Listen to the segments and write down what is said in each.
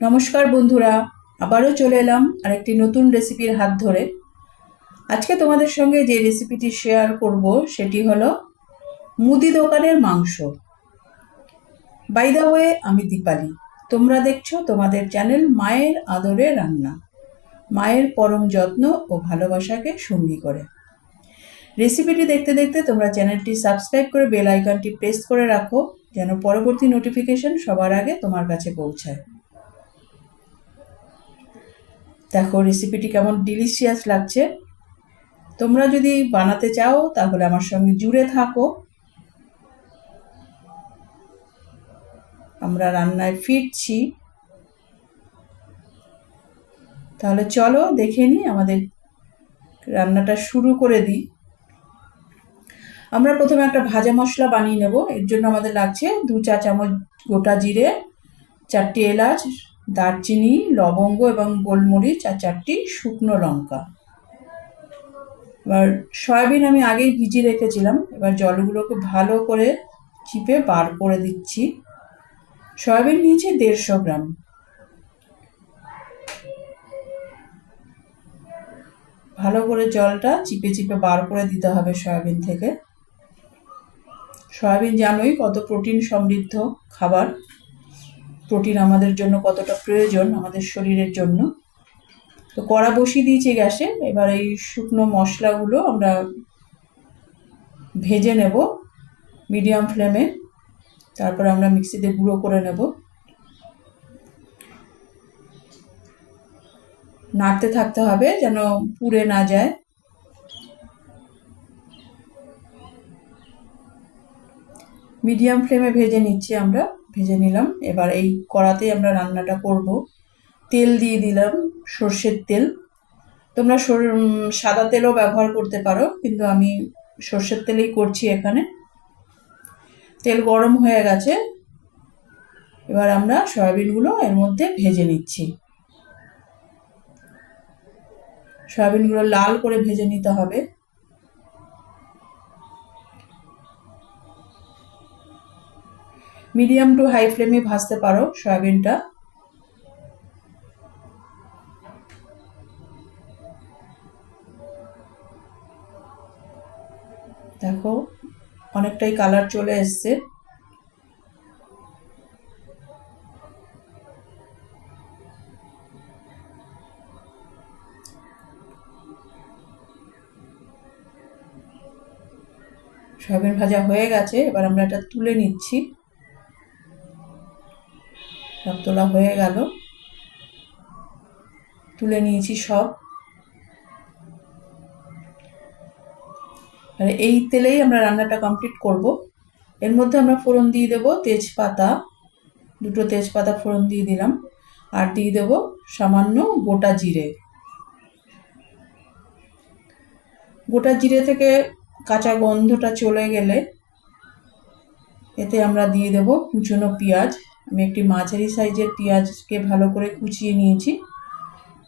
নমস্কার বন্ধুরা, আবারও চলে এলাম আরেকটি নতুন রেসিপির হাত ধরে। আজকে তোমাদের সঙ্গে যে রেসিপিটি শেয়ার করব সেটি হলো মুদি দোকানের মাংস। বাই দা ওয়ে আমি দীপালি। তোমরা দেখছ তোমাদের চ্যানেল মায়ের আদরে রান্না। মায়ের পরম যত্ন ও ভালোবাসাকে সঙ্গী করে। রেসিপিটি দেখতে দেখতে তোমরা চ্যানেলটি সাবস্ক্রাইব করে বেল আইকনটি প্রেস করে রাখো, যেন পরবর্তী নোটিফিকেশন সবার আগে তোমার কাছে পৌঁছায়। দেখো রেসিপিটি কেমন ডিলিশিয়াস লাগছে। তোমরা যদি বানাতে চাও, তাহলে আমার সঙ্গে জুড়ে থাকো। আমরা রান্নায় ফিরছি। তাহলে চলো দেখে নিই আমাদের রান্নাটা শুরু করে দিই। আমরা প্রথমে একটা ভাজা মশলা বানিয়ে নেব। এর জন্য আমাদের লাগছে দু চা চামচ গোটা জিরে, চারটি এলাচ দারচিনি, লবঙ্গ এবং গোলমরিচ আর চারটি শুকনো লঙ্কা। এবার সয়াবিন আমি আগেই ভিজিয়ে রেখেছিলাম। এবার জলগুলোকে ভালো করে চিপে বার করে দিচ্ছি। সয়াবিন নিয়েছি দেড়শো গ্রাম। ভালো করে জলটা চিপে চিপে বার করে দিতে হবে সয়াবিন থেকে। সয়াবিন জানোই কত প্রোটিন সমৃদ্ধ খাবার। প্রোটিন আমাদের জন্য কতটা প্রয়োজন? আমাদের শরীরের জন্য। তো কড়া বসিয়ে দিয়েছি গ্যাসে। এবার এই শুকনো মশলাগুলো আমরা ভেজে নেব মিডিয়াম ফ্লেমে। তারপর আমরা মিক্সিতে গুঁড়ো করে নেব। নাড়তে থাকতে হবে যেন পুড়ে না যায়। মিডিয়াম ফ্লেমে ভেজে নিচ্ছি আমরা। ভেজে নিলাম। এবার এই কড়াতেই আমরা রান্নাটা করব। তেল দিয়ে দিলাম সর্ষের তেল। তোমরা সাদা তেলও ব্যবহার করতে পারো, কিন্তু আমি সর্ষের তেলেই করছি এখানে। তেল গরম হয়ে গেছে। এবার আমরা সয়াবিনগুলো এর মধ্যে ভেজে নিচ্ছি। সয়াবিনগুলো লাল করে ভেজে নিতে হবে। মিডিয়াম টু হাই ফ্লেমে ভাজতে পারো সয়াবিনটা। দেখো, অনেকটাই কালার চলে এসছে। সয়াবিন ভাজা হয়ে গেছে, এবার আমরা এটা তুলে নিচ্ছি। সব তোলা হয়ে গেল। তুলে নিয়েছি সব। আর এই তেলেই আমরা রান্নাটা কমপ্লিট করব। এর মধ্যে আমরা ফোড়ন দিয়ে দেবো তেজপাতা। দুটো তেজপাতা ফোড়ন দিয়ে দিলাম। আর দিয়ে দেব সামান্য গোটা জিরে। গোটা জিরে থেকে কাঁচা গন্ধটা চলে গেলে এতে আমরা দিয়ে দেব কুচনো পেঁয়াজ। আমি একটি মাঝারি সাইজের পেঁয়াজকে ভালো করে কুচিয়ে নিয়েছি।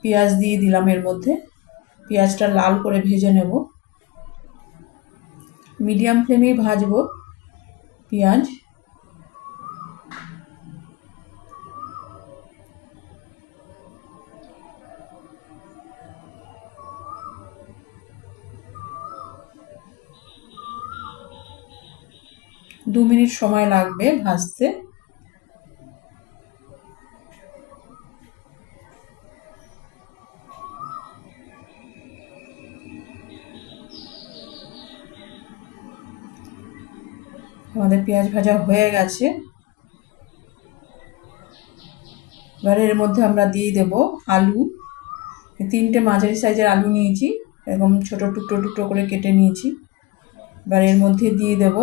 পেঁয়াজ দিয়ে দিলাম এর মধ্যে। পেঁয়াজটা লাল করে ভেজে নেব। মিডিয়াম ফ্লেমেই ভাজবো পেঁয়াজ। দু মিনিট সময় লাগবে ভাজতে। আমাদের পেঁয়াজ ভাজা হয়ে গেছে। এবার এর মধ্যে আমরা দিয়ে দেব আলু। তিনটে মাঝারি সাইজের আলু নিয়েছি, এরকম ছোট টুকরো টুকরো করে কেটে নিয়েছি। এবার এর মধ্যে দিয়ে দেব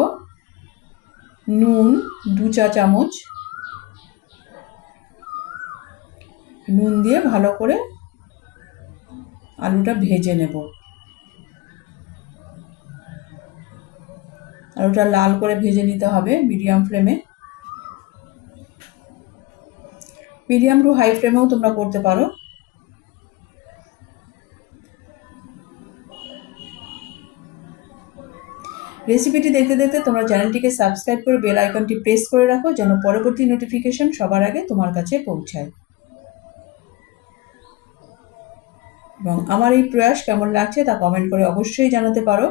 নুন, দু চা চামচ। নুন দিয়ে ভালো করে আলুটা ভেজে নেব। আর ওটা লাল করে ভেজে নিতে হবে মিডিয়াম ফ্লেমে। মিডিয়াম টু হাই ফ্লেমেও তোমরা করতে পারো। রেসিপিটি দেখতে দেখতে তোমরা চ্যানেলটিকে সাবস্ক্রাইব করে বেল আইকনটি প্রেস করে রাখো যেন পরবর্তী নোটিফিকেশন সবার আগে তোমার কাছে পৌঁছায়। এবং আমার এই প্রয়াস কেমন লাগছে তা কমেন্ট করে অবশ্যই জানাতে পারো।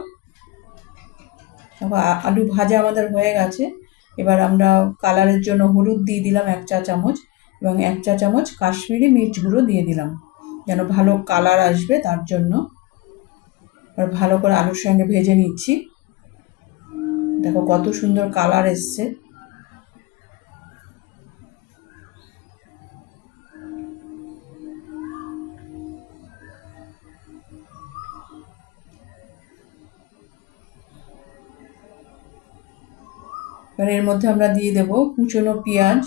আলু ভাজা আমাদের হয়ে গেছে। এবার আমরা কালারের জন্য হলুদ দিয়ে দিলাম এক চা চামচ এবং এক চা চামচ কাশ্মীরি মির্চ গুঁড়ো দিয়ে দিলাম যেন ভালো কালার আসবে তার জন্য। এবার ভালো করে আলুর সঙ্গে ভেজে নিচ্ছি। দেখো কত সুন্দর কালার এসছে। এবার এর মধ্যে আমরা দিয়ে দেব কুচনো পেঁয়াজ।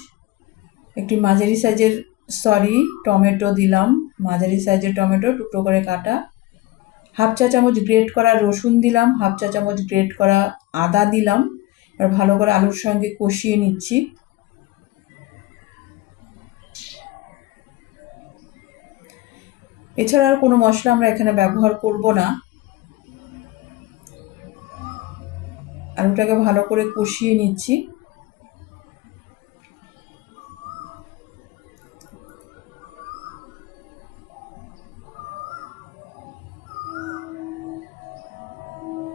একটি মাঝারি সাইজের সরি টমেটো দিলাম। মাঝারি সাইজের টমেটো, টুকরো করে কাটা। হাফ চা চামচ গ্রেট করা রসুন দিলাম, হাফ চা চামচ গ্রেট করা আদা দিলাম। এবার ভালো করে আলুর সঙ্গে কষিয়ে নিচ্ছি। এছাড়া আর কোনো মশলা আমরা এখানে ব্যবহার করব না। আলুটাকে ভালো করে কষিয়ে নিচ্ছি।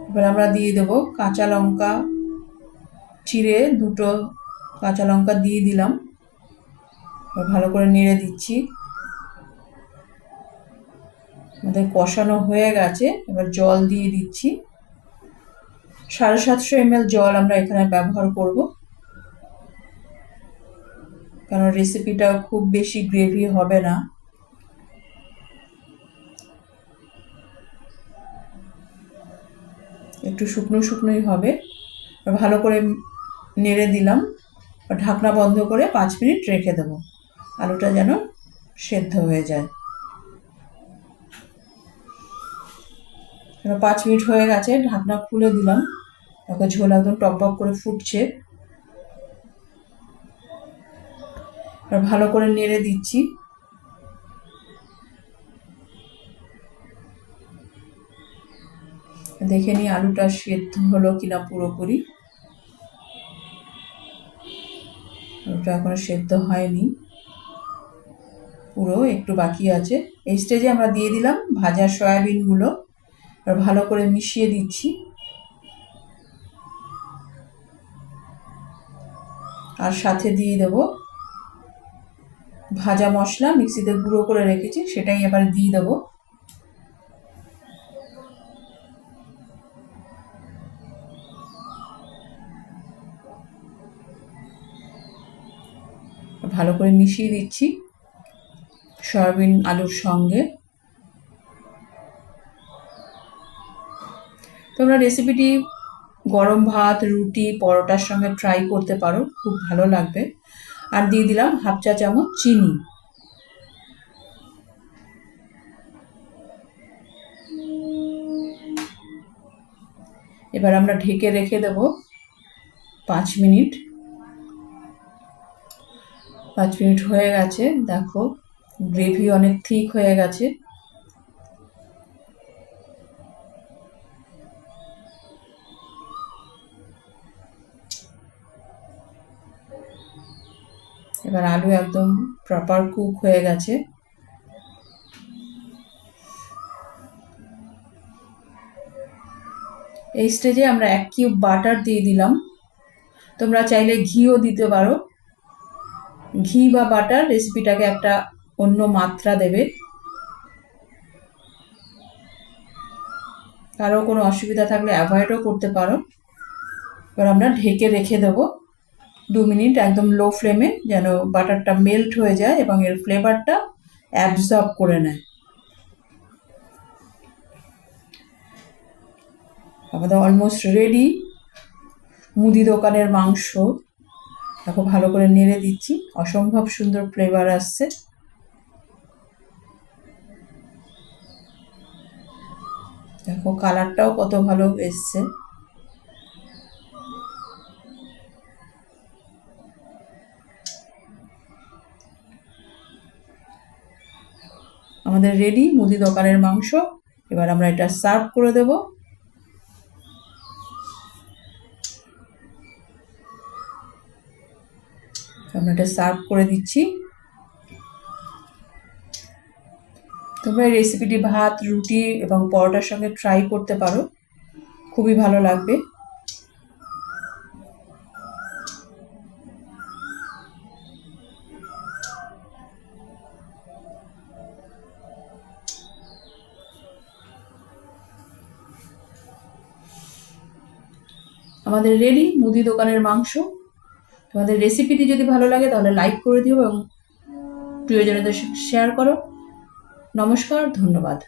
এবার আমরা দিয়ে দেবো কাঁচা লঙ্কা চিড়ে, দুটো কাঁচা লঙ্কা দিয়ে দিলাম। ভালো করে নেড়ে দিচ্ছি। আমাদের কষানো হয়ে গেছে, এবার জল দিয়ে দিচ্ছি। সাড়ে সাতশো এমএল জল আমরা এখানে ব্যবহার করব। কারণ রেসিপিটা খুব বেশি গ্রেভি হবে না। একটু শুকনো শুকনোই হবে। ভালো করে নেড়ে দিলাম ঢাকনা বন্ধ করে পাঁচ মিনিট রেখে দেবো। আলুটা যেন সেদ্ধ হয়ে যায়। পাঁচ মিনিট হয়ে গেছে, ঢাকনা খুলে দিলাম। দেখো ঝোল একদম টপ টপ করে ফুটছে। এবার ভালো করে নেড়ে দিচ্ছি। দেখে নিই আলুটা সেদ্ধ হলো কিনা পুরোপুরি। আলুটা এখনও সেদ্ধ হয়নি। পুরো একটু বাকি আছে। এই স্টেজে আমরা দিয়ে দিলাম ভাজা সয়াবিনগুলো। আর ভালো করে মিশিয়ে দিচ্ছি। আর সাথে দিয়ে দেব ভাজা মশলা, মিক্সিতে গুঁড়ো করে রেখেছি, সেটাই এবার দিয়ে দেবো। ভালো করে মিশিয়ে দিচ্ছি সয়াবিন আলুর সঙ্গে। তোমরা রেসিপিটি গরম ভাত, রুটি, পরোটার সঙ্গে ট্রাই করতে পারো, খুব ভালো লাগবে। আর দিয়ে দিলাম হাফ চা চামচ চিনি। এবার আমরা ঢেকে রেখে দেব পাঁচ মিনিট। পাঁচ মিনিট হয়ে গেছে, দেখো, গ্রেভি অনেক ঠিক হয়ে গেছে। এবার আলু একদম প্রপার কুক হয়ে গেছে। এই স্টেজে আমরা এক কিউব বাটার দিয়ে দিলাম। তোমরা চাইলে ঘিও দিতে পারো। ঘি বা বাটার রেসিপিটাকে একটা অন্য মাত্রা দেবে। কারও কোনো অসুবিধা থাকলে অ্যাভয়েডও করতে পারো। এবার আমরা ঢেকে রেখে দেবো। দু মিনিট একদম লো ফ্লেমে যেন বাটারটা মেল্ট হয়ে যায় এবং এর ফ্লেভারটা অ্যাবজর্ব করে নেয়। আমাদের অলমোস্ট রেডি মুদি দোকানের মাংস দেখো ভালো করে নেড়ে দিচ্ছি। অসম্ভব সুন্দর ফ্লেভার আসছে। দেখো কালারটাও কত ভালো এসছে। রেডি, মুদি দোকানের মাংস। এবার আমরা এটা সার্ভ করে দেব। আমরা এটা সার্ভ করে দিচ্ছি। তোমরা এই রেসিপিটি ভাত, রুটি এবং পরোটার সঙ্গে ট্রাই করতে পারো। খুবই ভালো লাগবে। আমাদের রেডি, মুদি দোকানের মাংস। তোমাদের রেসিপিটি যদি ভালো লাগে, তাহলে লাইক করে দিও এবং প্রিয়জনদের শেয়ার করো। নমস্কার, ধন্যবাদ।